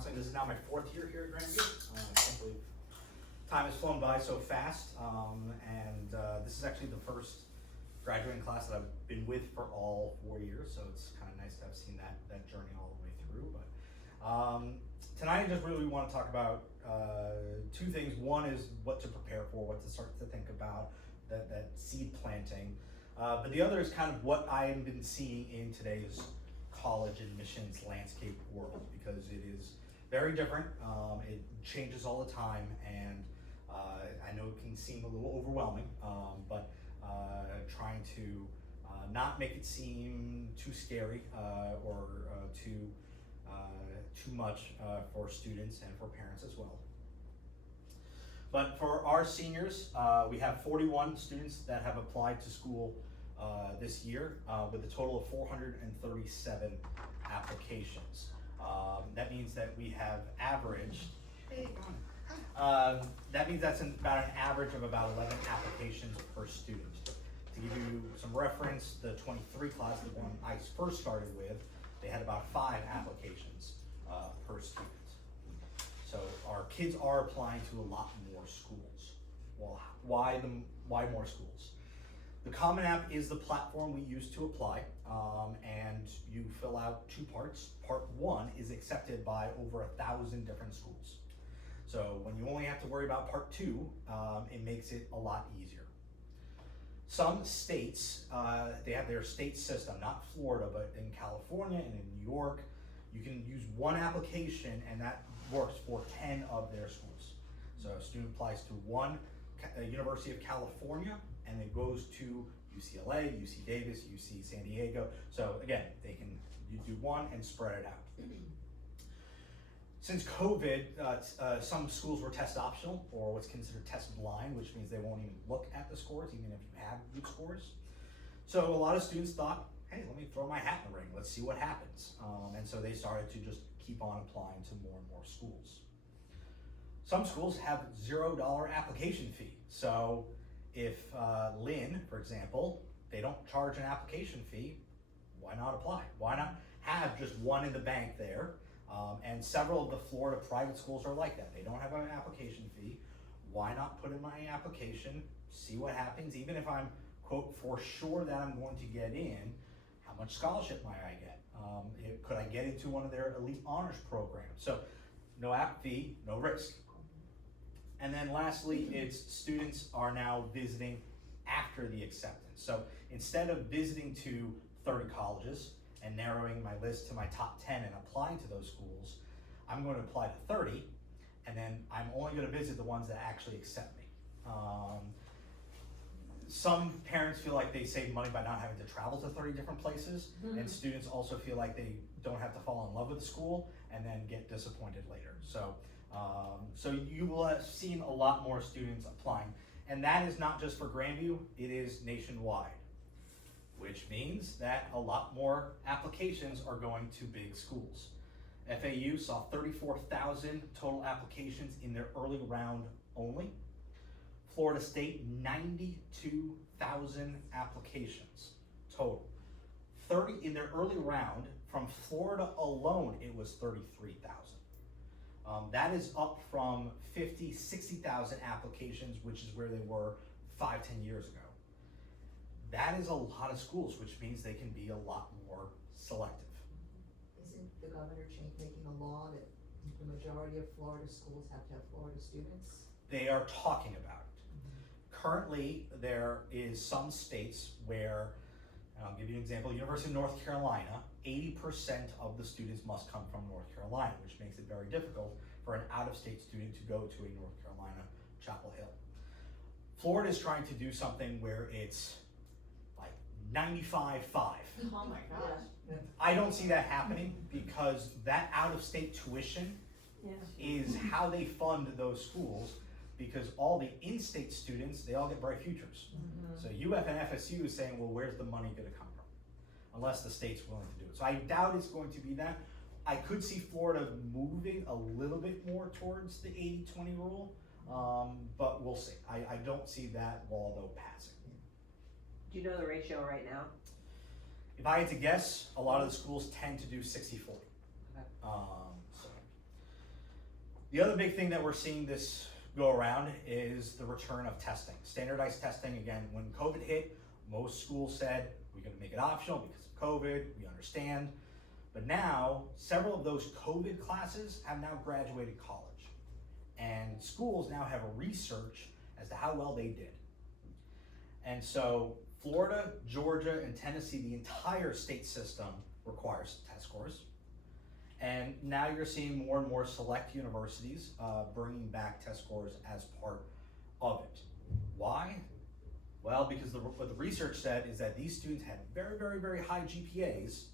Counseling. This is now my 4th year here at Grandview. I can't believe time has flown by so fast, and this is actually the first graduating class that I've been with for all 4 years, so it's kind of nice to have seen that journey all the way through. But tonight I just really want to talk about 2 things. One is what to prepare for, what to start to think about, that seed planting. But the other is kind of what I've been seeing in today's college admissions landscape world, because it is very different. It changes all the time, and I know it can seem a little overwhelming, but trying to not make it seem too scary or too much for students and for parents as well. But for our seniors, we have 41 students that have applied to school this year with a total of 437 applications. That means that we have averaged, that means that's about an average of about 11 applications per student. To give you some reference, the 23 class, the one I first started with, they had about 5 applications per student. So our kids are applying to a lot more schools. Well, why more schools? The Common App is the platform we use to apply, and you fill out 2 parts. Part 1 is accepted by over 1,000 different schools. So when you only have to worry about part 2, it makes it a lot easier. Some states, they have their state system, not Florida, but in California and in New York, you can use 1 application and that works for 10 of their schools. So a student applies to one University of California and it goes to UCLA, UC Davis, UC San Diego. So again, you do 1 and spread it out. Since COVID, some schools were test optional, or what's considered test blind, which means they won't even look at the scores, even if you have good scores. So a lot of students thought, hey, let me throw my hat in the ring, let's see what happens. And so they started to just keep on applying to more and more schools. Some schools have $0 application fee. So if Lynn, for example, they don't charge an application fee, why not apply? Why not have just 1 in the bank there? And several of the Florida private schools are like that. They don't have an application fee. Why not put in my application, see what happens, even if I'm, quote, for sure that I'm going to get in, how much scholarship might I get? Could I get into one of their elite honors programs? So no app fee, no risk. And then lastly, it's students are now visiting after the acceptance. So instead of visiting to 30 colleges and narrowing my list to my top 10 and applying to those schools, I'm going to apply to 30, and then I'm only going to visit the ones that actually accept me. Some parents feel like they save money by not having to travel to 30 different places, and students also feel like they don't have to fall in love with the school and then get disappointed later. So, so you will have seen a lot more students applying, and that is not just for Grandview, it is nationwide, which means that a lot more applications are going to big schools. FAU saw 34,000 total applications in their early round only. Florida State, 92,000 applications total. 30 in their early round. From Florida alone, it was 33,000. That is up from 50, 60,000 applications, which is where they were 5, 10 years ago. That is a lot of schools, which means they can be a lot more selective. Isn't the governor making a law that the majority of Florida schools have to have Florida students? They are talking about it. Currently, there is some states where, and I'll give you an example, University of North Carolina, 80% of the students must come from North Carolina, which makes it very difficult for an out-of-state student to go to a North Carolina Chapel Hill. Florida is trying to do something where it's like 95-5. Oh my gosh. I don't see that happening because that out-of-state tuition is how they fund those schools, because all the in-state students, they all get bright futures. So UF and FSU is saying, well, where's the money gonna come from? Unless the state's willing to do it. So I doubt it's going to be that. I could see Florida moving a little bit more towards the 80-20 rule, but we'll see. I don't see that law though passing. Do you know the ratio right now? If I had to guess, a lot of the schools tend to do 60-40. Okay. So The other big thing that we're seeing this go around is the return of testing. Standardized testing, again, when COVID hit, most schools said, we're gonna make it optional because of COVID, we understand. But now, several of those COVID classes have now graduated college. And schools now have a research as to how well they did. And so Florida, Georgia, and Tennessee, the entire state system requires test scores. And now you're seeing more and more select universities bringing back test scores as part of it. Why? Well, because what the research said is that these students had very, very, very high GPAs,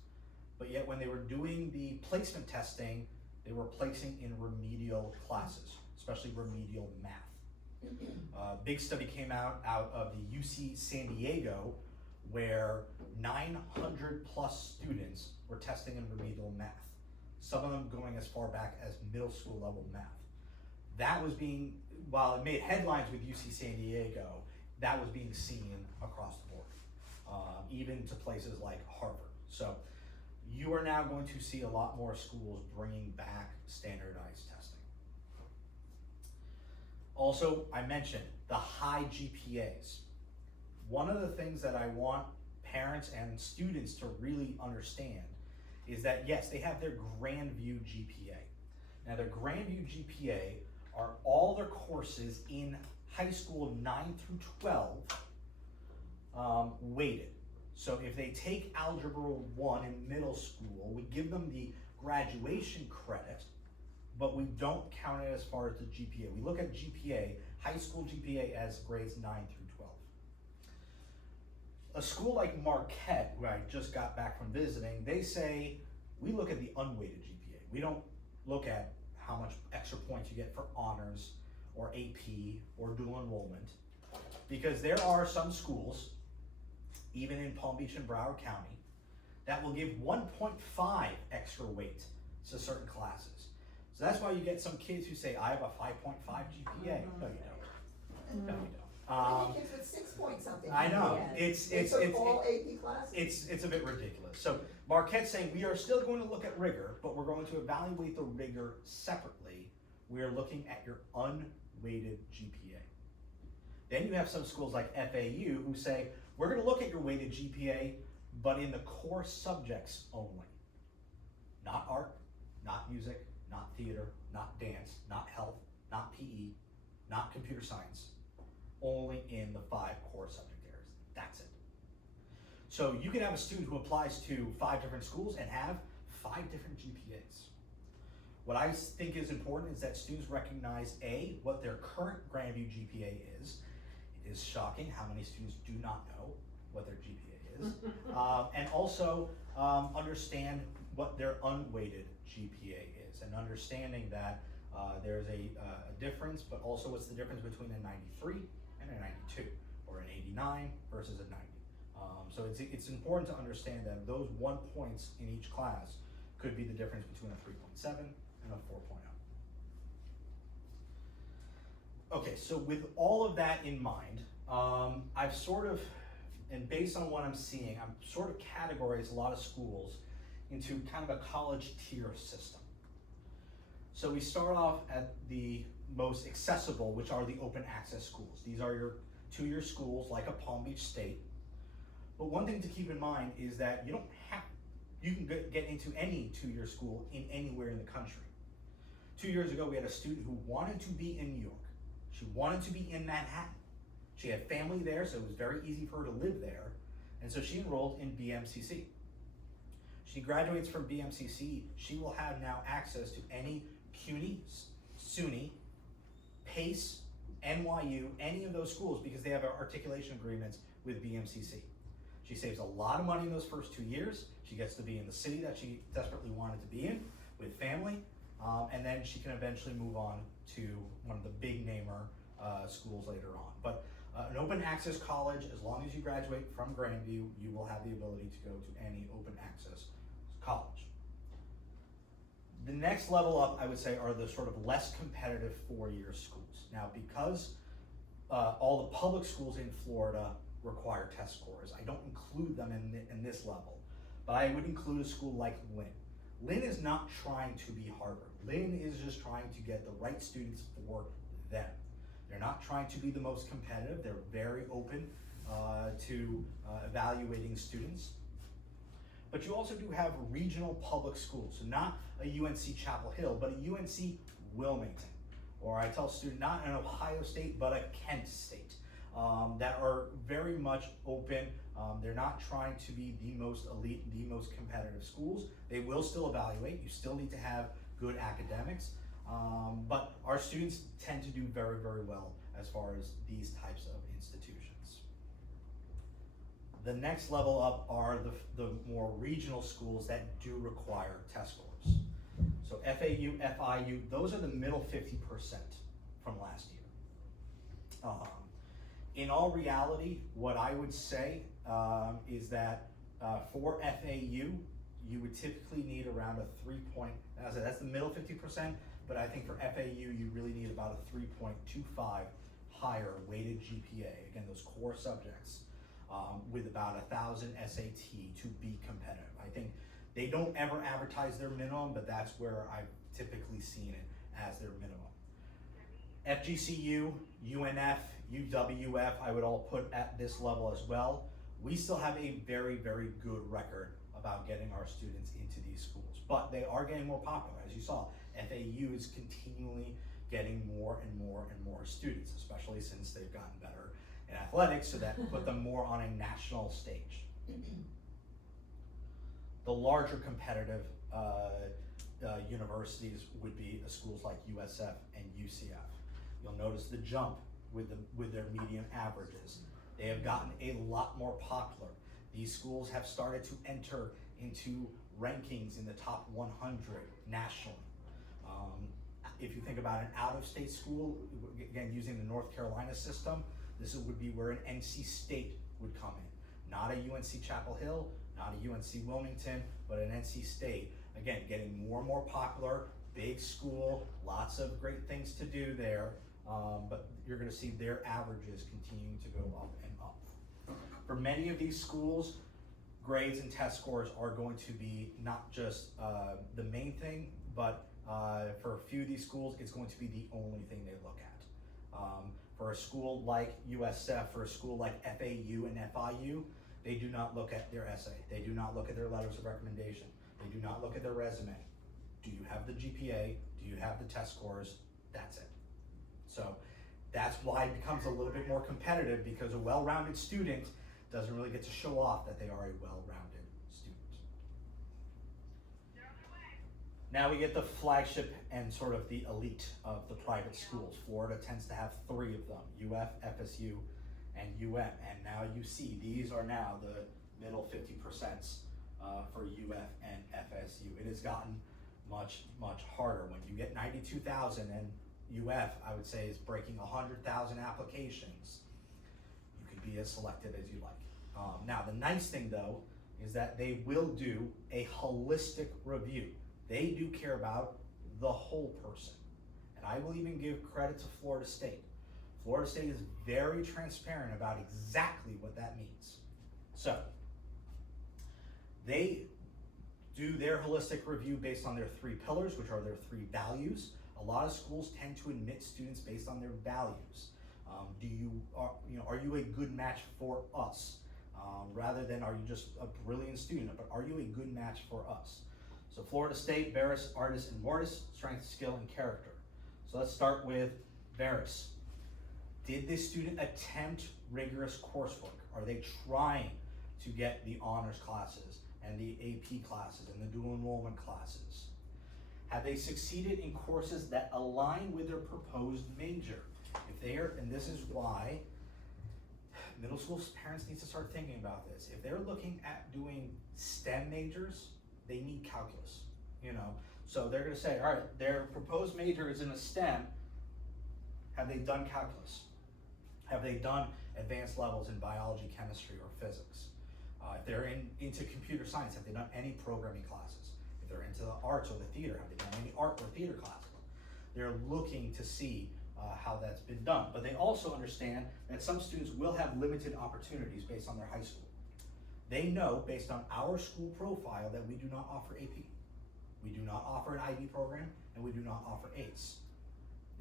but yet when they were doing the placement testing, they were placing in remedial classes, especially remedial math. Big study came out of the UC San Diego, where 900 plus students were testing in remedial math. Some of them going as far back as middle school level math. That was being, while it made headlines with UC San Diego, that was being seen across the board, even to places like Harvard. So you are now going to see a lot more schools bringing back standardized testing. Also, I mentioned the high GPAs. One of the things that I want parents and students to really understand is that yes, they have their Grandview GPA. Now their Grandview GPA are all their courses in high school 9 through 12 weighted. So if they take Algebra 1 in middle school, we give them the graduation credit, but we don't count it as far as the GPA. We look at GPA, high school GPA, as grades 9 through 12. A school like Marquette, where I just got back from visiting, they say, we look at the unweighted GPA. We don't look at how much extra points you get for honors or AP or dual enrollment, because there are some schools, even in Palm Beach and Broward County, that will give 1.5 extra weight to certain classes. So that's why you get some kids who say, I have a 5.5 GPA. No, you don't. No, you don't. I think kids with 6 point something. I know, Yeah. it's all AP classes. it's a bit ridiculous. So Marquette's saying we are still going to look at rigor, but we're going to evaluate the rigor separately. We are looking at your unweighted GPA. Then you have some schools like FAU who say, we're gonna look at your weighted GPA, but in the core subjects only. Not art, not music, not theater, not dance, not health, not PE, not computer science, only in the 5 core subject areas. That's it. So you can have a student who applies to 5 different schools and have 5 different GPAs. What I think is important is that students recognize A, what their current Grandview GPA is. It is shocking how many students do not know what their GPA is. And also understand what their unweighted GPA is, and understanding that there's a difference, but also what's the difference between a 93 and a 92, or an 89 versus a 90. So it's important to understand that those 1 points in each class could be the difference between a 3.7 and a 4.0. Okay, so with all of that in mind, I've sort of, and based on what I'm seeing, I'm sort of categorized a lot of schools into kind of a college tier system. So we start off at the most accessible, which are the open access schools. These are your 2-year schools like a Palm Beach State. But one thing to keep in mind is that you can get into any 2-year school in anywhere in the country. 2 years ago, we had a student who wanted to be in New York. She wanted to be in Manhattan. She had family there, so it was very easy for her to live there. And so she enrolled in BMCC. She graduates from BMCC, she will have now access to any CUNY, SUNY, PACE, NYU, any of those schools, because they have articulation agreements with BMCC. She saves a lot of money in those first 2 years. She gets to be in the city that she desperately wanted to be in with family, and then she can eventually move on to one of the big namer schools later on. But an open access college, as long as you graduate from Grandview, you will have the ability to go to any open access college. The next level up, I would say, are the sort of less competitive 4-year schools. Now, because all the public schools in Florida require test scores, I don't include them in this level, but I would include a school like Lynn. Lynn is not trying to be Harvard. Lynn is just trying to get the right students for them. They're not trying to be the most competitive. They're very open to evaluating students. But you also do have regional public schools, so not a UNC Chapel Hill, but a UNC Wilmington. Or I tell students, not an Ohio State, but a Kent State, that are very much open. They're not trying to be the most elite, the most competitive schools. They will still evaluate. You still need to have good academics. But our students tend to do very, very well as far as these types of institutions. The next level up are the more regional schools that do require test scores. So FAU, FIU, those are the middle 50% from last year. In all reality, what I would say is that for FAU, you would typically need around a 3 point, as I said, that's the middle 50%, but I think for FAU, you really need about a 3.25 higher weighted GPA, again, those core subjects, with about 1,000 SAT to be competitive. I think they don't ever advertise their minimum, but that's where I've typically seen it as their minimum. FGCU, UNF, UWF, I would all put at this level as well. We still have a very, very good record about getting our students into these schools, but they are getting more popular. As you saw, FAU is continually getting more and more and more students, especially since they've gotten better in athletics, so that put them more on a national stage. The larger competitive universities would be schools like USF and UCF. You'll notice the jump with their median averages. They have gotten a lot more popular. These schools have started to enter into rankings in the top 100 nationally. If you think about an out-of-state school, again, using the North Carolina system, this would be where an NC State would come in. Not a UNC Chapel Hill, not a UNC Wilmington, but an NC State. Again, getting more and more popular, big school, lots of great things to do there, but you're gonna see their averages continuing to go up and up. For many of these schools, grades and test scores are going to be not just the main thing, but for a few of these schools, it's going to be the only thing they look at. For a school like USF, for a school like FAU and FIU, they do not look at their essay. They do not look at their letters of recommendation. They do not look at their resume. Do you have the GPA? Do you have the test scores? That's it. So that's why it becomes a little bit more competitive, because a well-rounded student doesn't really get to show off that they are a well-rounded student. Now we get the flagship and sort of the elite of the private schools. Florida tends to have 3 of them, UF, FSU, and UM. And now you see these are now the middle 50% for UF and FSU. It has gotten much, much harder. When you get 92,000 and UF, I would say, is breaking 100,000 applications, you can be as selective as you like. Now, the nice thing though, is that they will do a holistic review. They do care about the whole person. And I will even give credit to Florida State. Florida State is very transparent about exactly what that means. So, they do their holistic review based on their 3 pillars, which are their 3 values. A lot of schools tend to admit students based on their values. Are you a good match for us? Rather than are you just a brilliant student, but are you a good match for us? So Florida State, Veris, Artis, and Mortis, strength, skill, and character. So let's start with Veris. Did this student attempt rigorous coursework? Are they trying to get the honors classes and the AP classes and the dual enrollment classes? Have they succeeded in courses that align with their proposed major? If they are, and this is why middle school parents need to start thinking about this. If they're looking at doing STEM majors, they need calculus, So they're gonna say, all right, their proposed major is in a STEM. Have they done calculus? Have they done advanced levels in biology, chemistry, or physics? If they're into computer science, have they done any programming classes? If they're into the arts or the theater, have they done any art or theater classes? They're looking to see how that's been done. But they also understand that some students will have limited opportunities based on their high school. They know, based on our school profile, that we do not offer AP. We do not offer an IB program, and we do not offer ACE.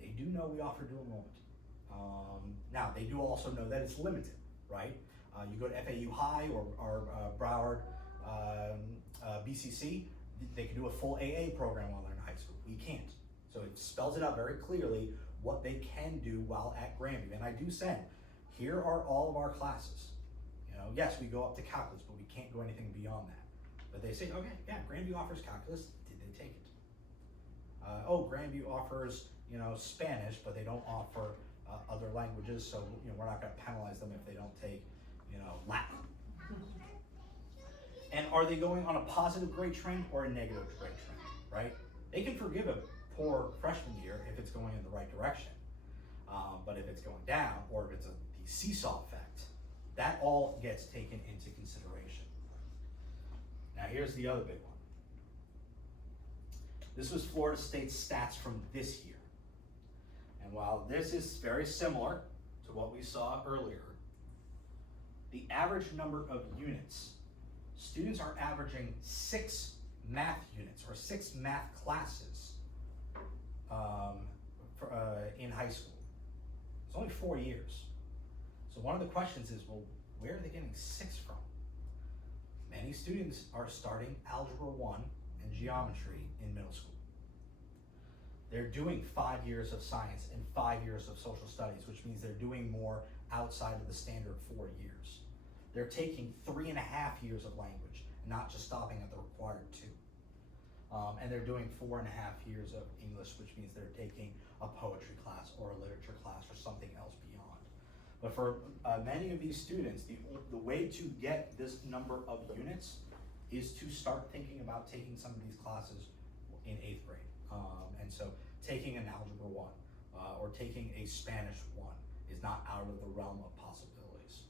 They do know we offer dual enrollment. Now, they do also know that it's limited, right? You go to FAU High or Broward BCC, they can do a full AA program while they're in high school. We can't. So it spells it out very clearly what they can do while at Grandview. And I do send, here are all of our classes. You know, yes, we go up to calculus, but we can't go anything beyond that. But they say, okay, yeah, Grandview offers calculus. Did they take it? Oh, Grandview offers, you know, Spanish, but they don't offer other languages, so you know we're not going to penalize them if they don't take, you know, Latin. And are they going on a positive grade trend or a negative grade trend, right? They can forgive a poor freshman year if it's going in the right direction, but if it's going down or if it's the seesaw effect, that all gets taken into consideration. Now here's the other big one. This was Florida State's stats from this year. And while this is very similar to what we saw earlier, the average number of units, students are averaging 6 math units or 6 math classes in high school. It's only 4 years. So one of the questions is, well, where are they getting 6 from? Many students are starting Algebra 1 and Geometry in middle school. They're doing 5 years of science and 5 years of social studies, which means they're doing more outside of the standard 4 years. They're taking 3.5 years of language, not just stopping at the required 2. And they're doing 4.5 years of English, which means they're taking a poetry class or a literature class or something else beyond. But for many of these students, the way to get this number of units is to start thinking about taking some of these classes in 8th grade. And so taking an Algebra 1 or taking a Spanish 1 is not out of the realm of possibilities.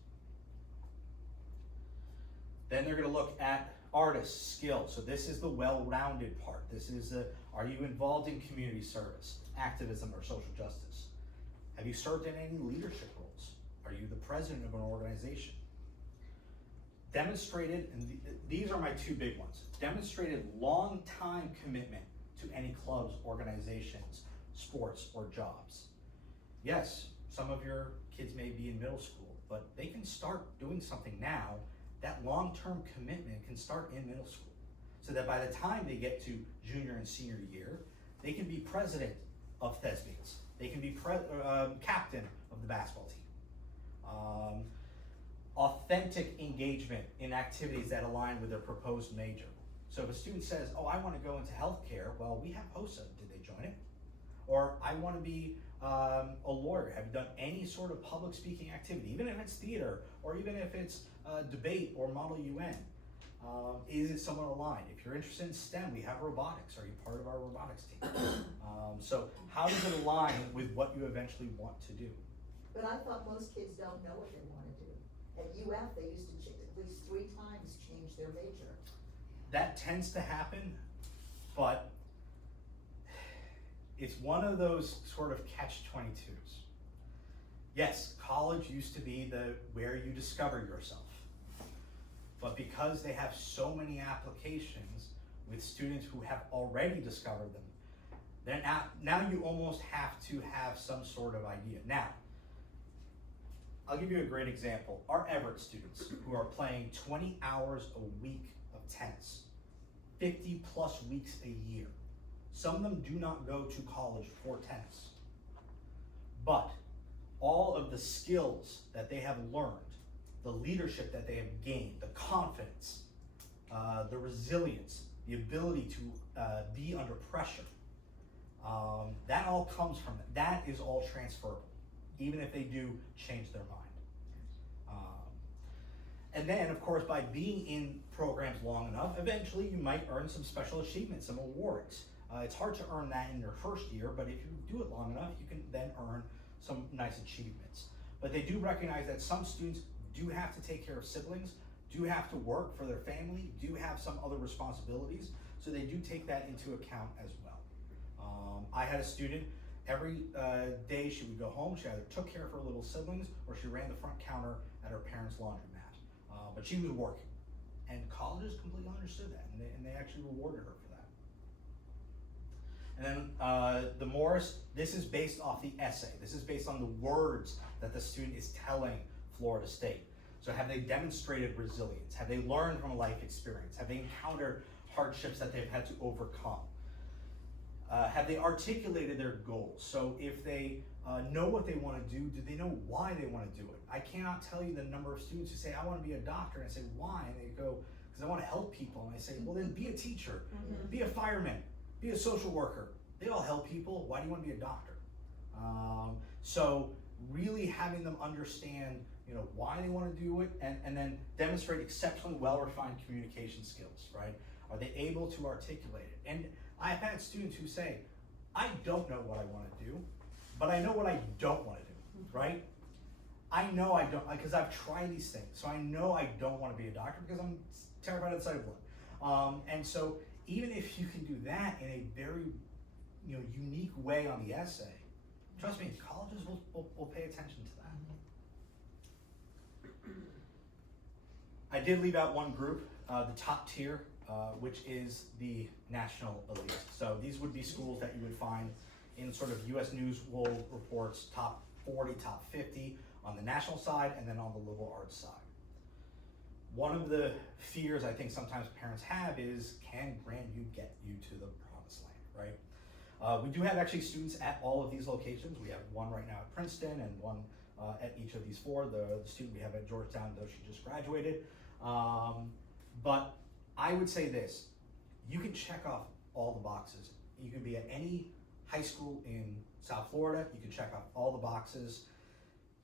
Then they're going to look at artists, skills. So this is the well-rounded part. This is are you involved in community service, activism, or social justice? Have you served in any leadership roles? Are you the president of an organization? Demonstrated, and these are my 2 big ones, demonstrated long time commitment to any clubs, organizations, sports, or jobs. Yes, some of your kids may be in middle school, but they can start doing something now. That long-term commitment can start in middle school, so that by the time they get to junior and senior year, they can be president of Thespians. They can be captain of the basketball team. Authentic engagement in activities that align with their proposed major. So if a student says, oh, I want to go into healthcare, well, we have HOSA. Did they join it? Or I want to be a lawyer. Have you done any sort of public speaking activity, even if it's theater, or even if it's debate or Model UN? Is it somewhat aligned? If you're interested in STEM, we have robotics. Are you part of our robotics team? So how does it align with what you eventually want to do? But I thought most kids don't know what they want to do. At UF, they used to at least 3 times change their major. That tends to happen, but it's one of those sort of catch-22s. Yes, college used to be where you discover yourself. But because they have so many applications with students who have already discovered them, then now you almost have to have some sort of idea. Now, I'll give you a great example. Our Everett students who are playing 20 hours a week of tennis, 50 plus weeks a year. Some of them do not go to college for tennis. But all of the skills that they have learned, the leadership that they have gained, the confidence, the resilience, the ability to be under pressure, that all comes from it. That is all transferable, even if they do change their mind. And then, of course, by being in programs long enough, eventually you might earn some special achievements, some awards. It's hard to earn that in your first year, but if you do it long enough, you can then earn some nice achievements. But they do recognize that some students do have to take care of siblings, do have to work for their family, do have some other responsibilities, so they do take that into account as well. I had a student, every day she would go home, she either took care of her little siblings or she ran the front counter at her parents' laundromat. But she was working. And colleges completely understood that, and they actually rewarded her for that. And then the Morris, this is based off the essay. This is based on the words that the student is telling Florida State. So have they demonstrated resilience? Have they learned from a life experience? Have they encountered hardships that they've had to overcome? Have they articulated their goals? So if they know what they want to do they know why they want to do it? I cannot tell you the number of students who say, I want to be a doctor, and I say, why? And they go, because I want to help people. And I say, well, then be a teacher, be a fireman, be a social worker. They all help people. Why do you want to be a doctor? So really having them understand, why they want to do it, and then demonstrate exceptionally well-refined communication skills, right? Are they able to articulate it? And I've had students who say, I don't know what I want to do, but I know what I don't want to do, right? I know I don't, because I've tried these things, so I know I don't want to be a doctor because I'm terrified of the sight of blood. And so even if you can do that in a very unique way on the essay, trust me, colleges will pay attention to that. I did leave out one group, the top tier, which is the national elite. So these would be schools that you would find in sort of US News World Report's top 40, top 50 on the national side, and then on the liberal arts side. One of the fears I think sometimes parents have is, can Grandview get you to the promised land, right? We do have actually students at all of these locations. We have one right now at Princeton and one at each of these four. The student we have at Georgetown, though she just graduated. But I would say this, you can check off all the boxes. You can be at any high school in South Florida, you can check off all the boxes.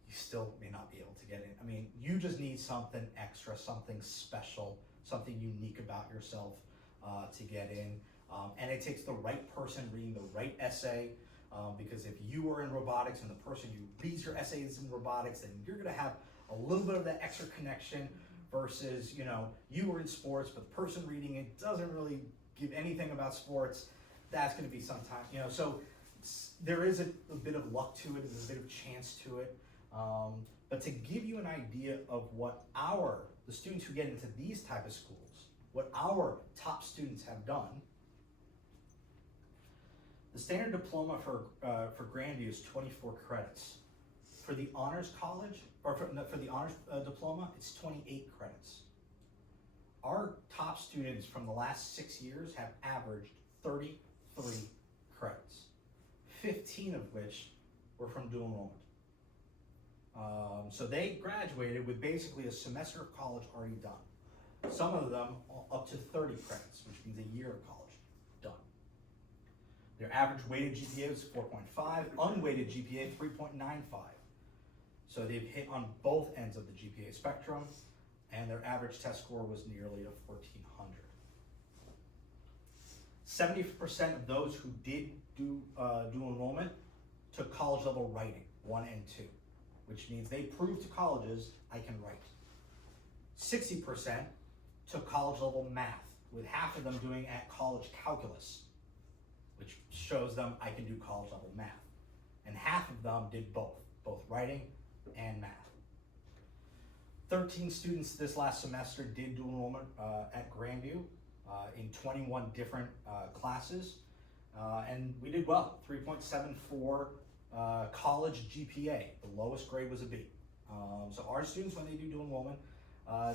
You still may not be able to get in. I mean, you just need something extra, something special, something unique about yourself to get in. And it takes the right person reading the right essay, because if you are in robotics and the person who reads your essay is in robotics, then you're gonna have a little bit of that extra connection versus, you were in sports, but the person reading it doesn't really give anything about sports. That's gonna be sometime, so there is a bit of luck to it, there's a bit of chance to it. But to give you an idea of what the students who get into these type of schools, what our top students have done, the standard diploma for Grandview is 24 credits. For the honors college, or for the honors diploma, it's 28 credits. Our top students from the last 6 years have averaged 33 credits, 15 of which were from dual enrollment. So they graduated with basically a semester of college already done. Some of them up to 30 credits, which means a year of college done. Their average weighted GPA was 4.5, unweighted GPA 3.95. So they've hit on both ends of the GPA spectrum, and their average test score was nearly a 1400. 70% of those who did do dual enrollment took college level writing, 1 and 2. Which means they proved to colleges, I can write. 60% took college level math, with half of them doing at college calculus, which shows them I can do college level math. And half of them did both writing and math. 13 students this last semester did dual enrollment at Grandview in 21 different classes, and we did well, 3.74 college GPA. The lowest grade was a B. So our students, when they do dual enrollment,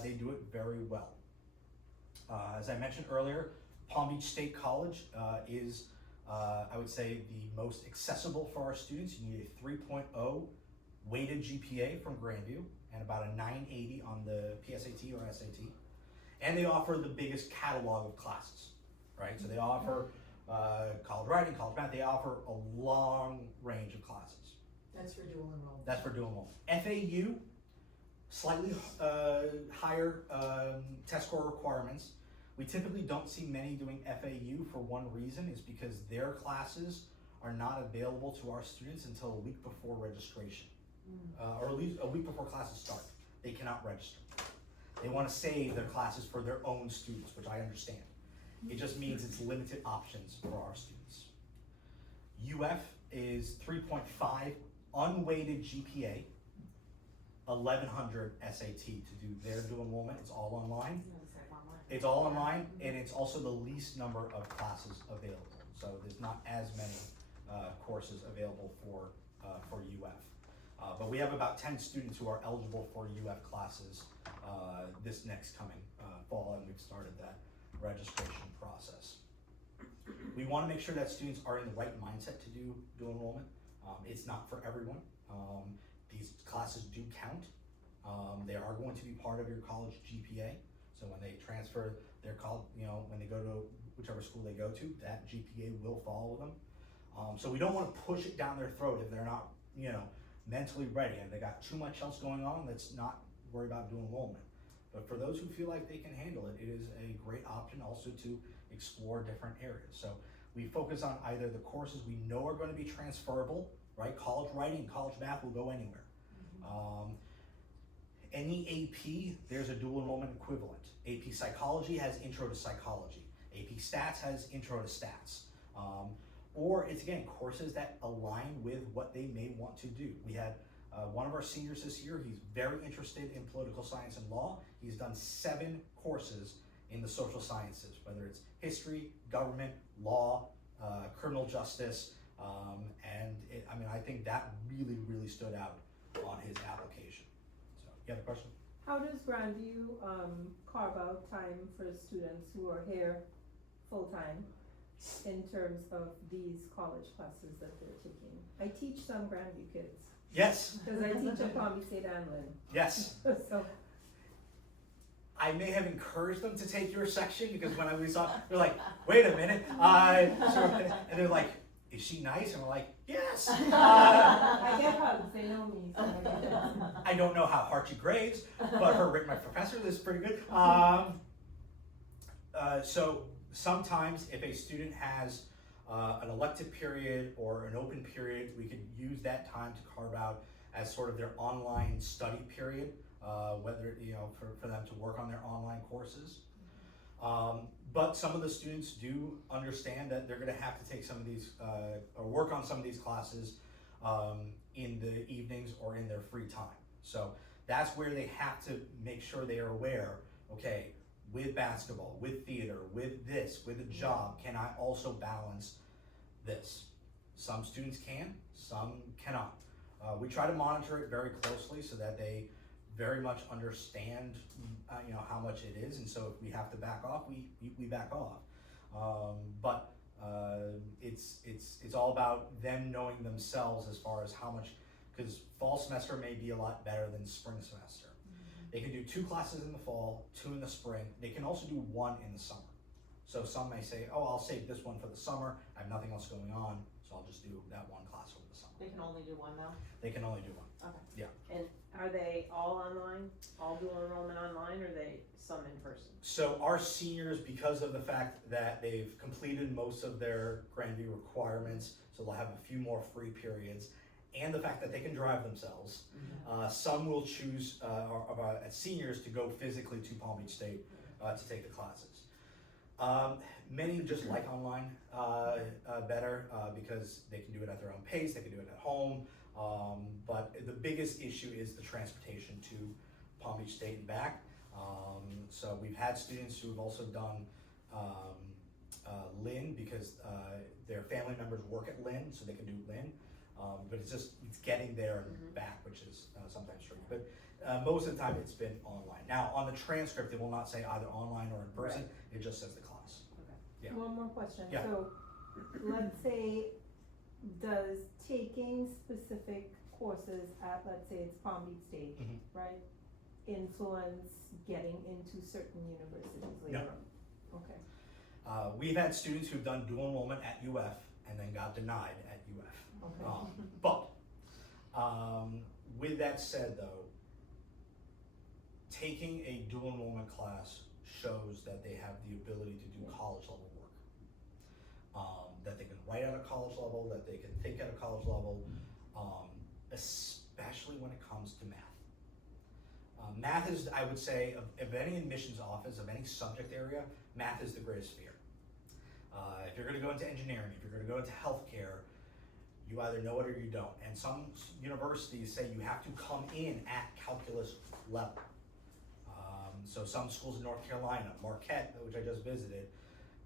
they do it very well. As I mentioned earlier, Palm Beach State College is, I would say, the most accessible for our students. You need a 3.0 weighted GPA from Grandview and about a 980 on the PSAT or SAT. And they offer the biggest catalog of classes, right? So they offer college writing, college math. They offer a long range of classes. That's for dual enrollment. That's for dual enrollment. FAU, slightly higher test score requirements. We typically don't see many doing FAU for one reason, is because their classes are not available to our students until a week before registration, or at least a week before classes start. They cannot register. They want to save their classes for their own students, which I understand. It just means it's limited options for our students. UF is 3.5 unweighted GPA, 1100 SAT to do their dual enrollment. It's all online. It's all online, and it's also the least number of classes available. So there's not as many courses available for UF. But we have about 10 students who are eligible for UF classes this next coming fall, and we've started that registration process. We want to make sure that students are in the right mindset to do dual enrollment. It's not for everyone. These classes do count. They are going to be part of your college GPA. So when they transfer their college, when they go to whichever school they go to, that GPA will follow them. So we don't want to push it down their throat if they're not, mentally ready and they got too much else going on. Let's not worry about dual enrollment. But for those who feel like they can handle it, it is a great option also to explore different areas. So we focus on either the courses we know are going to be transferable, right? College writing, college math will go anywhere. Any AP, there's a dual enrollment equivalent. AP Psychology has Intro to Psychology. AP Stats has Intro to Stats. Or it's, again, courses that align with what they may want to do. We had one of our seniors this year, he's very interested in political science and law. He's done 7 courses in the social sciences, whether it's history, government, law, criminal justice, I think that really, really stood out on his application. So, you have a question? How does Grandview carve out time for students who are here full-time in terms of these college classes that they're taking? I teach some Grandview kids, Yes, because I teach at Palm Beach State and Lynn. yes. So, I may have encouraged them to take your section because when we saw, they're like, wait a minute, and they're like, is she nice? And we're like, yes. I get hugs, they know me, so I get them. I don't know how hard she grades, but my professor is pretty good. So sometimes if a student has an elective period or an open period, we could use that time to carve out as sort of their online study period, whether, for them to work on their online courses. But some of the students do understand that they're going to have to take some of these, or work on some of these classes in the evenings or in their free time. So that's where they have to make sure they are aware, okay, with basketball, with theater, with this, with a job, can I also balance this? Some students can, some cannot. We try to monitor it very closely so that they very much understand, how much it is, and so if we have to back off, we back off. But it's all about them knowing themselves as far as how much, because fall semester may be a lot better than spring semester. They can do 2 classes in the fall, 2 in the spring. They can also do 1 in the summer. So some may say, oh, I'll save this one for the summer. I have nothing else going on, so I'll just do that 1 class over the summer. They can only do one now? They can only do 1. Okay. Yeah. And are they all online, all dual enrollment online, or are they some in person? So our seniors, because of the fact that they've completed most of their Grandview requirements, so they'll have a few more free periods, and the fact that they can drive themselves, some will choose, as seniors, to go physically to Palm Beach State to take the classes. Many just like online better because they can do it at their own pace, they can do it at home, but the biggest issue is the transportation to Palm Beach State and back. So we've had students who've also done Lynn because their family members work at Lynn, so they can do Lynn. But it's getting there and back, which is sometimes tricky. But most of the time it's been online. Now on the transcript, it will not say either online or in person. It just says the class. Yeah. One more question. Yeah. So, let's say, does taking specific courses at, let's say it's Palm Beach State, Mhm. right, influence getting into certain universities later No. on? Okay. We've had students who've done dual enrollment at UF and then got denied at UF. Okay. But with that said, though, taking a dual enrollment class shows that they have the ability to do college level work. That they can write at a college level, that they can think at a college level, especially when it comes to math. Math is, I would say, of any admissions office, of any subject area, math is the greatest fear. If you're gonna go into engineering, if you're gonna go into healthcare, you either know it or you don't. And some universities say you have to come in at calculus level. So some schools in North Carolina, Marquette, which I just visited.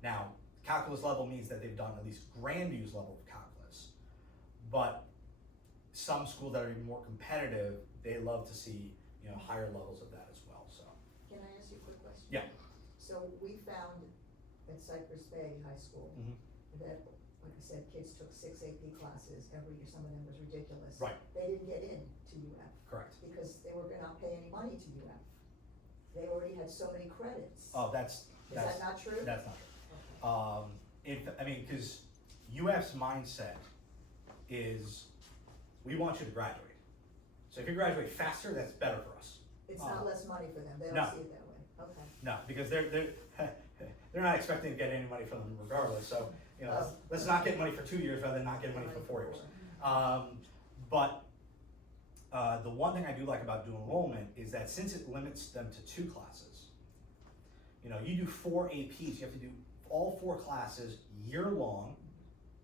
Now, calculus level means that they've done at least grand use level of calculus. But some schools that are even more competitive, they love to see, higher levels of that as well, so. Can I ask you a quick question? Yeah. So we found at Cypress Bay High School Mhm. that, like I said, kids took 6 AP classes every year, some of them was ridiculous. Right. They didn't get in to UF Correct. because they were gonna not pay any money to UF. They already had so many credits. Oh, that's Is that not true? That's not true. Okay. Because UF's mindset is, we want you to graduate. So if you graduate faster, that's better for us. It's not less money for them, they No. don't see it that way, okay. No, because they're they're not expecting to get any money from them regardless, so, let's not get money for 2 years rather than not get money for 4 years. But the one thing I do like about dual enrollment is that since it limits them to 2 classes, you do 4 APs, you have to do all 4 classes year long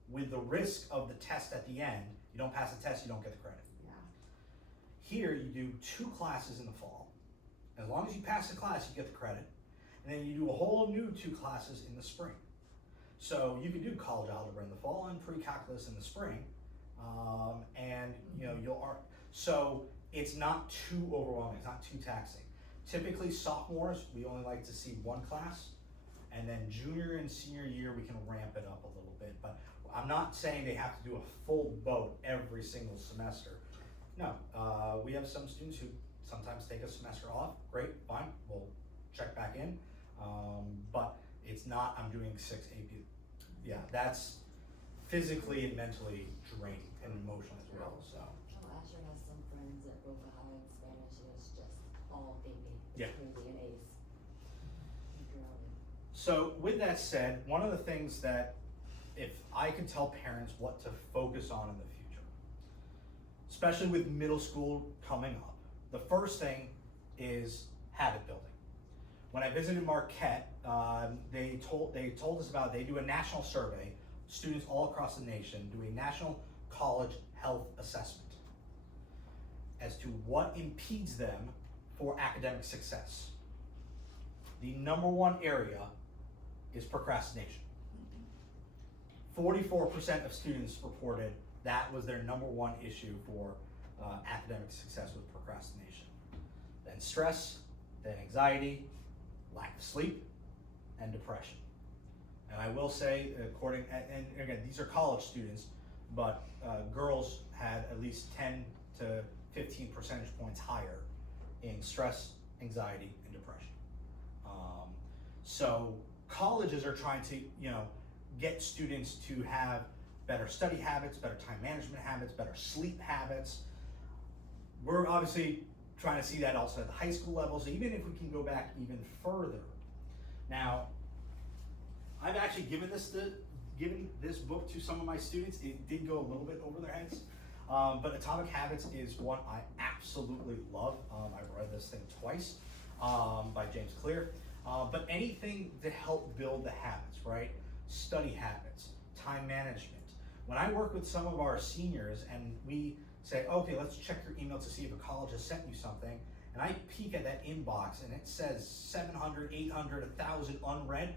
with the risk of the test at the end. You don't pass the test, you don't get the credit. Yeah. Here, you do 2 classes in the fall. As long as you pass the class, you get the credit. And then you do a whole new 2 classes in the spring. So you can do college algebra in the fall and pre-calculus in the spring. So it's not too overwhelming, it's not too taxing. Typically sophomores, we only like to see 1 class. And then junior and senior year, we can ramp it up a little bit. But I'm not saying they have to do a full boat every single semester. No, we have some students who sometimes take a semester off. Great, fine, we'll check back in. But it's not, I'm doing 6 AP. Yeah, that's physically and mentally draining and emotional as well, so. Oh, Asher has some friends at Roca High in Spanish, and it's just all AP. Yeah. Really an ace. So with that said, one of the things that if I can tell parents what to focus on in the future, especially with middle school coming up, the first thing is habit building. When I visited Marquette, they told us about, they do a national survey, students all across the nation do a national college health assessment as to what impedes them for academic success. The number 1 area is procrastination. 44% of students reported that was their number 1 issue for academic success was procrastination. Then stress, then anxiety, lack of sleep, and depression. And I will say, and again, these are college students, but girls had at least 10 to 15 percentage points higher in stress, anxiety, and depression. So colleges are trying to, get students to have better study habits, better time management habits, better sleep habits. We're obviously trying to see that also at the high school level, so even if we can go back even further. Now, I've actually given this book to some of my students. It did go a little bit over their heads, but Atomic Habits is one I absolutely love. I've read this thing twice by James Clear. But anything to help build the habits, right? Study habits, time management. When I work with some of our seniors and we say, okay, let's check your email to see if a college has sent you something, and I peek at that inbox and it says 700, 800, 1,000 unread,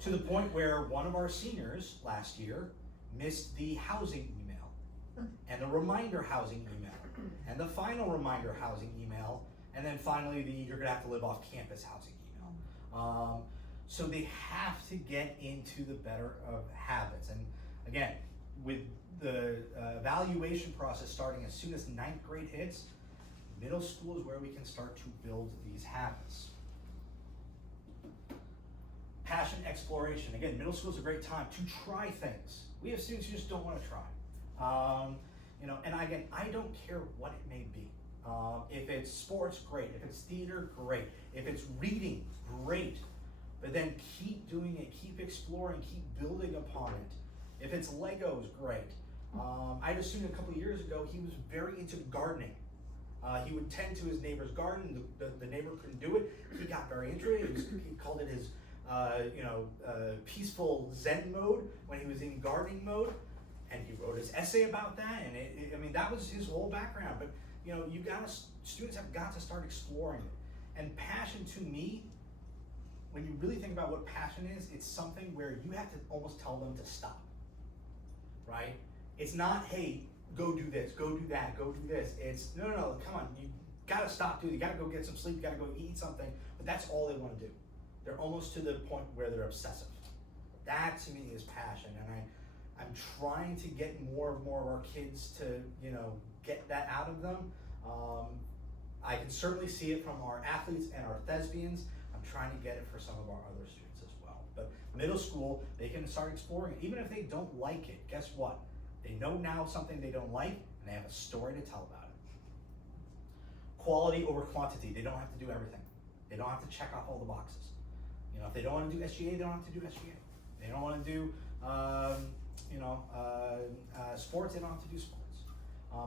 to the point where one of our seniors last year missed the housing email and the reminder housing email and the final reminder housing email, and then finally you're gonna have to live off campus housing email. So they have to get into the better of habits. And again, with the evaluation process starting as soon as 9th grade hits, middle school is where we can start to build these habits. Passion exploration. Again, middle school is a great time to try things. We have students who just don't want to try. And again, I don't care what it may be. If it's sports, great. If it's theater, great. If it's reading, great. But then keep doing it, keep exploring, keep building upon it. If it's Legos, great. I had a student a couple of years ago, he was very into gardening. He would tend to his neighbor's garden, the neighbor couldn't do it. He got very interested, he called it his peaceful Zen mode when he was in gardening mode. And he wrote his essay about that, and that was his whole background. But students have got to start exploring it. And passion to me when you really think about what passion is, it's something where you have to almost tell them to stop, right? It's not, hey, go do this, go do that, go do this. It's, no, come on, you gotta stop doing it, you gotta go get some sleep, you gotta go eat something, but that's all they wanna do. They're almost to the point where they're obsessive. That to me is passion, and I'm trying to get more and more of our kids to, get that out of them. I can certainly see it from our athletes and our thespians. I'm trying to get it for some of our other students as well. But middle school, they can start exploring it. Even if they don't like it, guess what? They know now something they don't like, and they have a story to tell about it. Quality over quantity. They don't have to do everything. They don't have to check off all the boxes. If they don't want to do SGA, they don't have to do SGA. They don't want to do, sports, they don't have to do sports.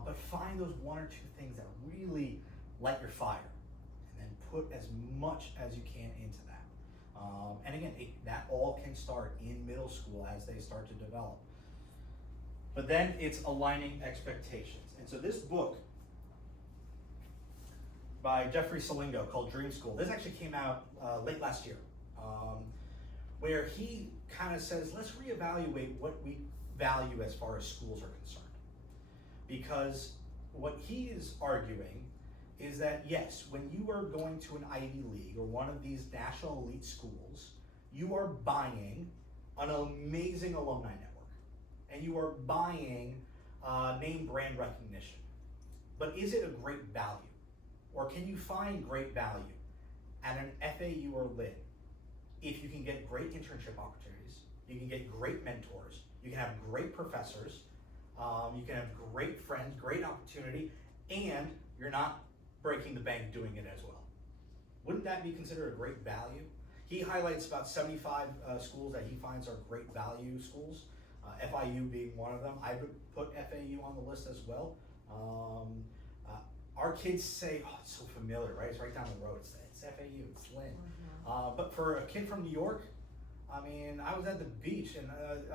But find those one or two things that really light your fire, and then put as much as you can into that. And again, that all can start in middle school as they start to develop. But then it's aligning expectations. And so this book by Jeffrey Salingo called Dream School, this actually came out late last year, where he kind of says, let's reevaluate what we value as far as schools are concerned. Because what he is arguing is that, yes, when you are going to an Ivy League or one of these national elite schools, you are buying an amazing alumni network, and you are buying name brand recognition. But is it a great value? Or can you find great value at an FAU or Lit if you can get great internship opportunities, you can get great mentors, you can have great professors, you can have great friends, great opportunity, and you're not breaking the bank doing it as well? Wouldn't that be considered a great value? He highlights about 75 schools that he finds are great value schools, FIU being one of them. I would put FAU on the list as well. Our kids say, oh, it's so familiar, right? It's right down the road. It's FAU, it's Lynn. But for a kid from New York, I mean, I was at the beach, and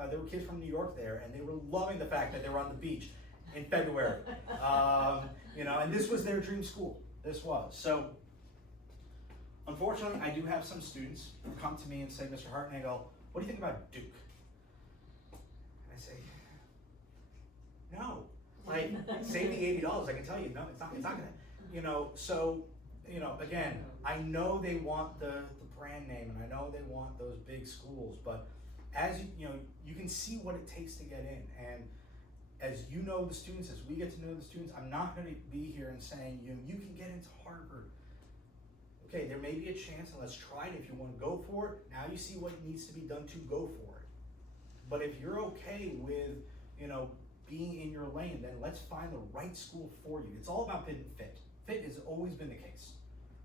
there were kids from New York there, and they were loving the fact that they were on the beach in February. And this was their dream school. This was. So, unfortunately, I do have some students who come to me and say, Mr. Hart, and I go, what do you think about Duke? And I say, no. Like, save the $80, I can tell you, no, it's not gonna, again, I know they want the brand name, and I know they want those big schools, but as you can see what it takes to get in, and as you know the students, as we get to know the students, I'm not gonna be here and saying, you can get into Harvard. Okay, there may be a chance, and let's try it. If you wanna go for it, now you see what needs to be done to go for it. But if you're okay with, being in your lane, then let's find the right school for you. It's all about fit. Fit has always been the case,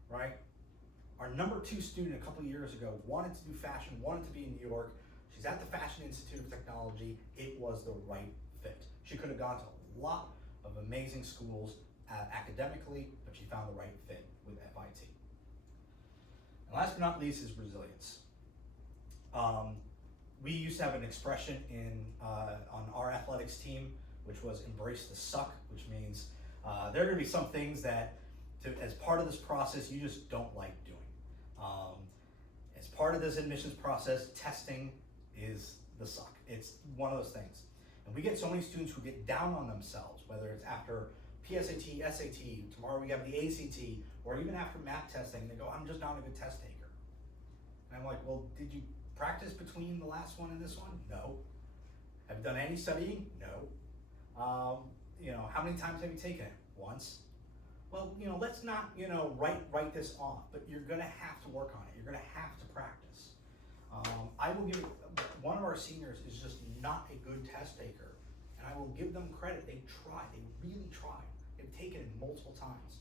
right? Our number 2 student a couple of years ago wanted to do fashion, wanted to be in New York. She's at the Fashion Institute of Technology. It was the right fit. She could have gone to a lot of amazing schools academically, but she found the right fit with FIT. And last but not least is resilience. We used to have an expression on our athletics team, which was embrace the suck, which means there are going to be some things that, as part of this process, you just don't like doing. As part of this admissions process, testing is the suck. It's one of those things. And we get so many students who get down on themselves, whether it's after PSAT, SAT, tomorrow we have the ACT, or even after math testing, they go, I'm just not a good test taker. And I'm like, well, did you practice between the last one and this one? No. Have you done any studying? No. How many times have you taken it? Once. Well, let's not, write this off, but you're gonna have to work on it. You're gonna have to practice. I will give, one of our seniors is just not a good test taker, and I will give them credit. They tried, they really tried. They've taken it multiple times.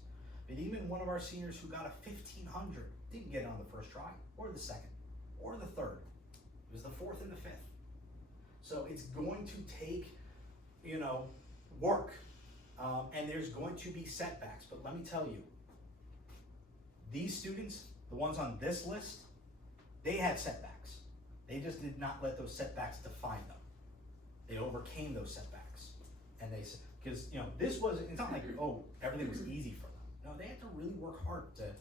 But even one of our seniors who got a 1500 didn't get it on the first try, or the second, or the third. It was the 4th and the 5th. So it's going to take, work. And there's going to be setbacks, but let me tell you, these students, the ones on this list, they had setbacks. They just did not let those setbacks define them. They overcame those setbacks. And because, this was, it's not like, everything was easy for them. No, they had to really work hard to,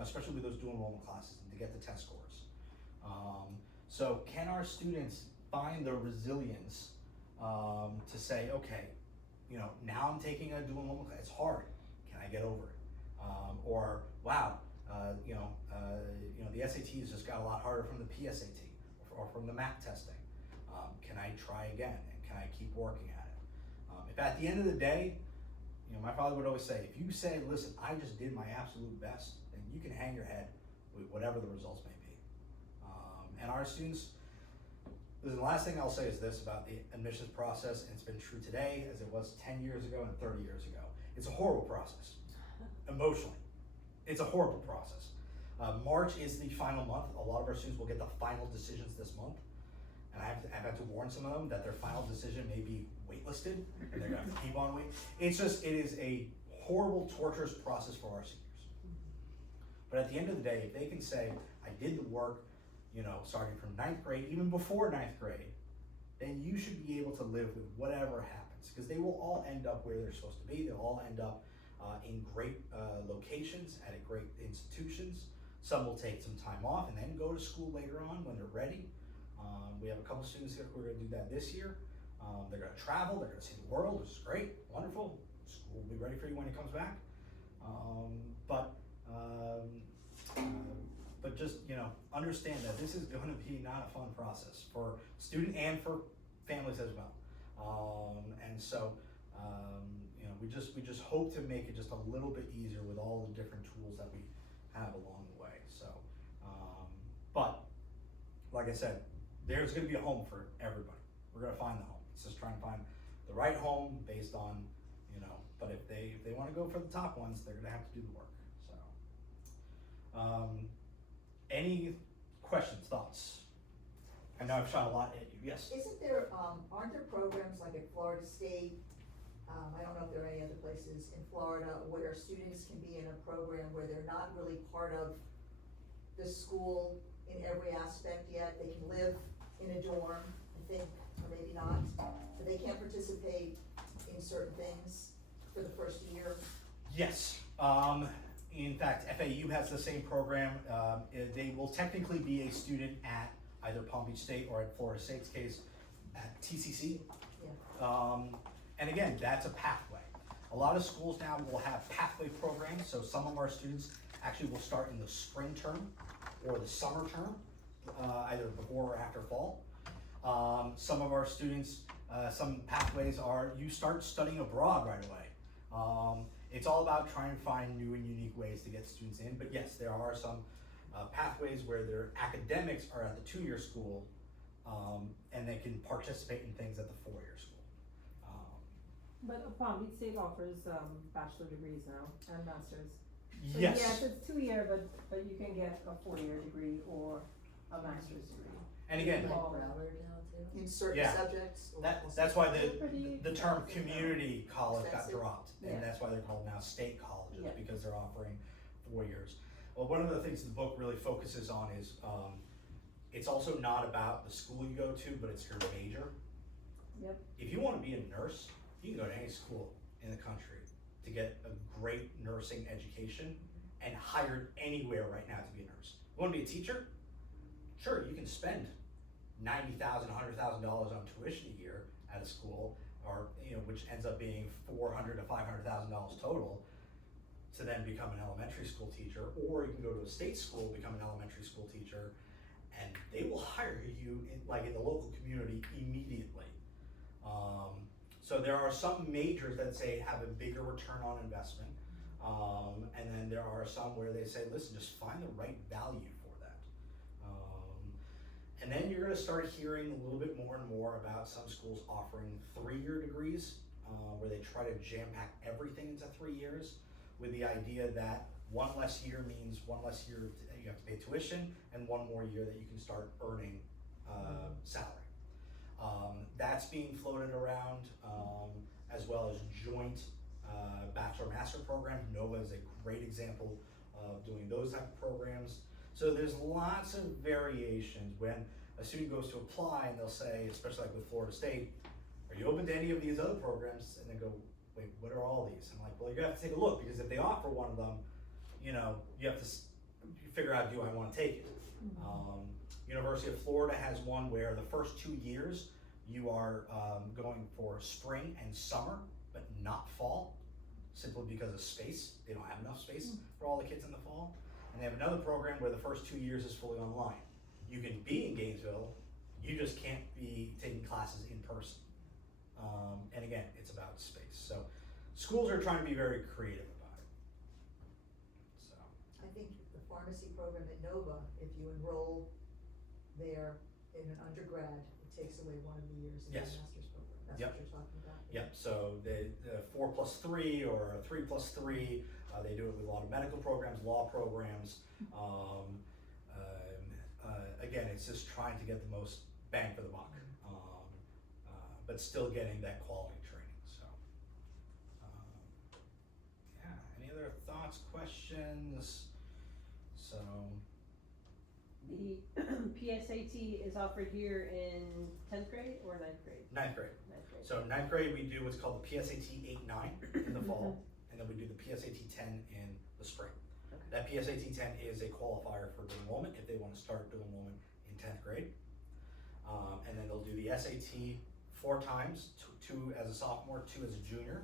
especially with those dual enrollment classes, and to get the test scores. So can our students find the resilience to say, okay, now I'm taking a dual enrollment class, it's hard, can I get over it? Or wow, the SATs just got a lot harder from the PSAT or from the MAC testing. Can I try again, and can I keep working at it? If at the end of the day, my father would always say, if you say, listen, I just did my absolute best, then you can hang your head with whatever the results may be. And our students, the last thing I'll say is this about the admissions process, and it's been true today as it was 10 years ago and 30 years ago. It's a horrible process, emotionally. It's a horrible process. March is the final month. A lot of our students will get the final decisions this month. And I've had to warn some of them that their final decision may be waitlisted, and they're gonna have to keep on waiting. It is a horrible, torturous process for our seniors. But at the end of the day, if they can say, I did the work, starting from 9th grade, even before 9th grade, then you should be able to live with whatever happens, because they will all end up where they're supposed to be. They'll all end up in great locations, at great institutions. Some will take some time off and then go to school later on when they're ready. We have a couple students who are going to do that this year. They're going to travel, they're going to see the world, which is great, wonderful. School will be ready for you when it comes back. But just, understand that this is going to be not a fun process for student and for families as well. And so, we just hope to make it just a little bit easier with all the different tools that we have along the way. So, but like I said, there's going to be a home for everybody. We're going to find the home. It's just trying to find the right home based on, but if they want to go for the top ones, they're going to have to do the work. So, any questions, thoughts? I know I've shot a lot at you. Yes. Isn't there, aren't there programs like at Florida State, I don't know if there are any other places in Florida where students can be in a program where they're not really part of the school in every aspect yet? They can live in a dorm, I think, or maybe not, but they can't participate in certain things for the first year. Yes. In fact, FAU has the same program. They will technically be a student at either Palm Beach State or in Florida State's case at TCC. Yeah. And again, that's a pathway. A lot of schools now will have pathway programs, so some of our students actually will start in the spring term or the summer term, either before or after fall. Some of our students, some pathways are you start studying abroad right away. It's all about trying to find new and unique ways to get students in, but yes, there are some pathways where their academics are at the 2-year school, and they can participate in things at the 4-year school. But Palm Beach State offers bachelor degrees now and masters. So Yes. yes, it's 2-year, but you can get a 4-year degree or a master's degree. And again, Like All- Broward now too? In certain Yeah. subjects. or- that's why Pretty the term expensive, community college got Expensive. dropped, Yeah. and that's why they're called now state colleges, Yeah. because they're offering 4 years. Well, one of the things the book really focuses on is it's also not about the school you go to, but it's your major. Yep. If you want to be a nurse, you can go to any school in the country to get a great nursing education and hired anywhere right now to be a nurse. You want to be a teacher? Sure, you can spend $90,000, $100,000 on tuition a year at a school, or which ends up being $400,000 to $500,000 total, to then become an elementary school teacher. Or you can go to a state school, become an elementary school teacher, and they will hire you in the local community immediately. So there are some majors that say have a bigger return on investment, and then there are some where they say, listen, just find the right value for that. And then you're going to start hearing a little bit more and more about some schools offering 3-year degrees, where they try to jam pack everything into 3 years, with the idea that 1 less year means 1 less year you have to pay tuition, and 1 more year that you can start earning salary. That's being floated around, as well as joint bachelor-master programs. NOVA is a great example of doing those type of programs. So there's lots of variations. When a student goes to apply, and they'll say, especially like with Florida State, are you open to any of these other programs? And they go, wait, what are all these? I'm like, well, you have to take a look, because if they offer one of them, you have to figure out, do I want to take it? University of Florida has one where the first 2 years you are going for spring and summer, but not fall, simply because of space. They don't have enough space for all the kids in the fall. And they have another program where the first 2 years is fully online. You can be in Gainesville, you just can't be taking classes in person. And again, it's about space. So schools are trying to be very creative about it. So, I think the pharmacy program at Nova, if you enroll there in an undergrad, it takes away one of the years in the Yes. master's program. That's Yep. what you're talking about. yep, so the 4+3 or 3+3, they do it with a lot of medical programs, law programs. Again, it's just trying to get the most bang for the buck, but still getting that quality training, so. Yeah, any other thoughts, questions? So, The PSAT is offered here in 10th grade or 9th grade? 9th grade. 9th grade. So 9th grade, we do what's called the PSAT 8-9 in the fall, and then we do the PSAT 10 in the spring. Okay. That PSAT 10 is a qualifier for dual enrollment if they want to start dual enrollment in 10th grade. And then they'll do the SAT 4 times, two as a sophomore, 2 as a junior.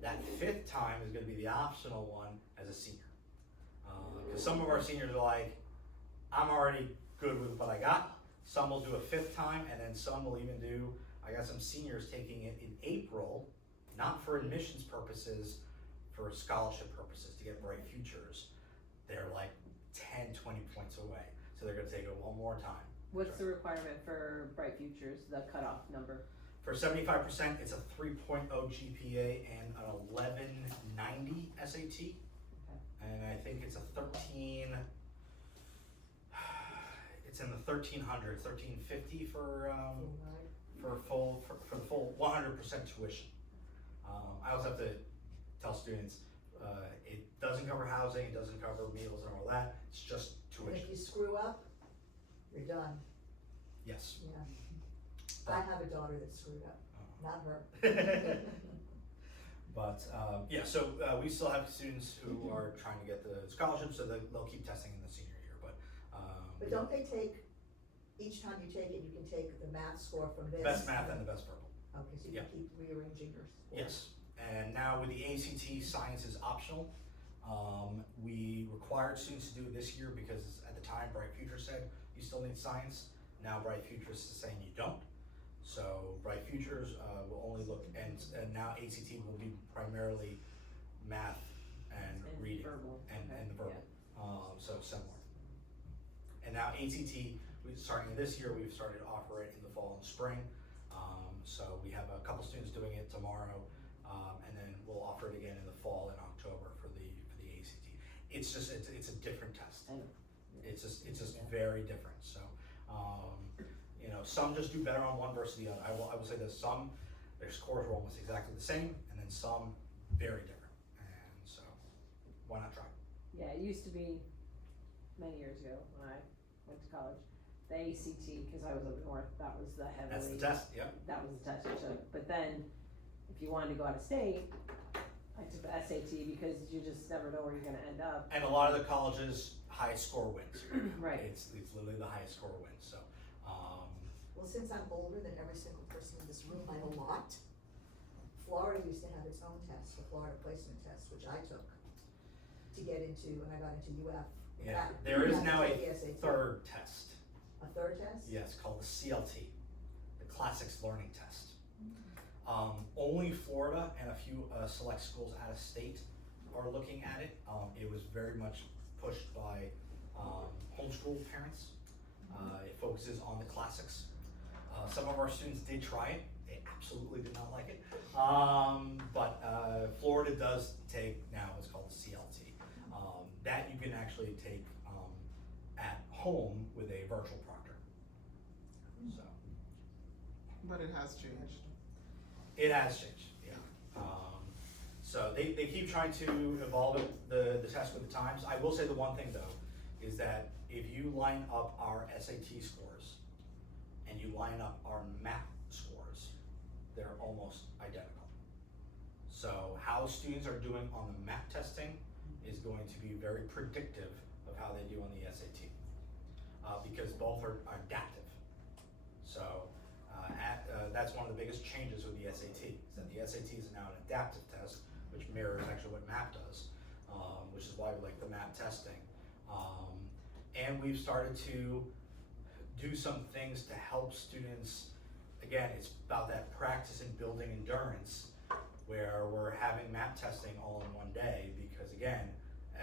That 5th time is going to be the optional one as a senior. Because some of our seniors are like, I'm already good with what I got. Some will do a 5th time, and then some will even do, I got some seniors taking it in April, not for admissions purposes, for scholarship purposes to get Bright Futures. They're like 10, 20 points away. So they're gonna take it one more time. What's the requirement for Bright Futures, the cutoff number? For 75%, it's a 3.0 GPA and an 1190 SAT. And I think it's a 13, it's in the 1300, 1350 for the full 100% tuition. I also have to tell students, it doesn't cover housing, it doesn't cover meals and all that, it's just And tuition. if you screw up, you're done, Yes. yeah. I have a daughter that screwed up, not her. But yeah, so we still have students who are trying to get the scholarship, so they'll keep testing in the senior year, but. But don't they take, each time you take it, you can take the math score from this? Best math and the best purple. Okay, so you can keep rearranging your scores. Yes, and now with the ACT, science is optional. We required students to do it this year because at the time Bright Future said you still need science. Now Bright Futures is saying you don't. So Bright Futures will only look, and now ACT will be primarily math and reading verbal. and Okay, the verbal, so similar. And now ACT, starting this year, we've started to offer it in the fall and spring. So we have a couple students doing it tomorrow, and then we'll offer it again in the fall in October for the ACT. It's just it's a different test. I know. It's just very different. So you know, some just do better on one versus the other. I will say that some their scores were almost exactly the same, and then some very different. And so why not try? Yeah, it used to be many years ago when I went to college, the ACT, because I was up north, that was the heavily. That's the test. Yep. That was the test you took, but then, if you wanted to go out of state, I took the SAT because you just never know where you're gonna end up. And a lot of the colleges, highest score wins. Right. It's literally the highest score wins. So Well, since I'm older than every single person in this room by a lot, Florida used to have its own test, the Florida Placement Test, which I took to get into, when I got into UF. In yeah, fact, there is I had to now a take the SAT. third test. A third test? Yes, called the CLT, the Classics Learning Test. Only Florida and a few select schools out of state are looking at it. It was very much pushed by homeschool parents. It focuses on the classics. Some of our students did try it. They absolutely did not like it. But Florida does take now what's called the CLT. That you can actually take at home with a virtual proctor. So. But it has changed. It has changed, yeah. So they keep trying to evolve the test with the times. I will say the one thing though, is that if you line up our SAT scores and you line up our math scores, they're almost identical. So how students are doing on the math testing is going to be very predictive of how they do on the SAT. because both are adaptive. So, that's one of the biggest changes with the SAT, is that the SAT is now an adaptive test, which mirrors actually what MAP does, which is why we like the MAP testing. And we've started to do some things to help students. Again, it's about that practice and building endurance, where we're having MAP testing all in one day, because again,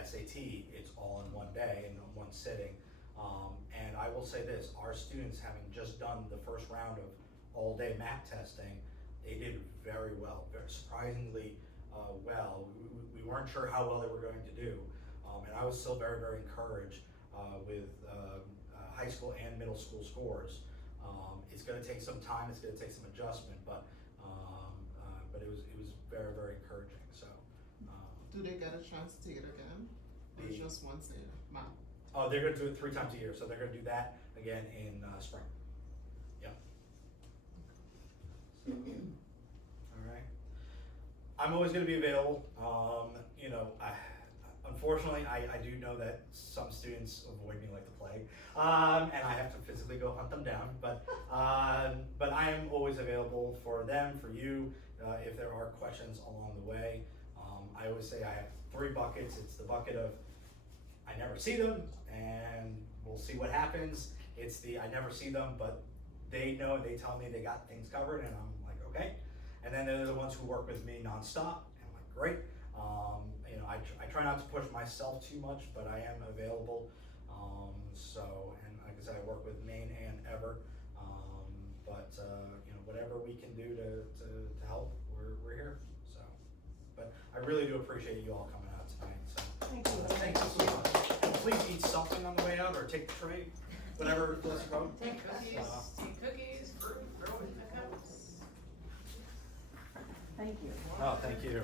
SAT, it's all in one day and in one sitting. And I will say this, our students, having just done the first round of all-day MAP testing, they did very well, very surprisingly well. We weren't sure how well they were going to do, and I was still very, very encouraged with high school and middle school scores. It's going to take some time, it's going to take some adjustment, but it was very, very encouraging. So, Do they get a chance to take it again? Or The- just once a month? oh, they're going to do it 3 times a year, so they're going to do that again in spring. Yep. All right. I'm always going to be available. You know, unfortunately, I do know that some students avoid me like the plague, and I have to physically go hunt them down. But I am always available for them, for you, if there are questions along the way. I always say I have 3 buckets. It's the bucket of I never see them, and we'll see what happens. It's the I never see them, but they know, they tell me they got things covered, and I'm like, okay. And then they're the ones who work with me nonstop, and I'm like, great. You know, I try not to push myself too much, but I am available. So, and like I said, I work with Maine and Ever. You know, whatever we can do to help, we're here. So, but I really do appreciate you all coming out tonight. So, Thank you. thank you so much. And please eat something on the way out, or take the tray, whatever floats your boat. Take cookies, fruit, throw it in the cups. Thank you. Oh, thank you.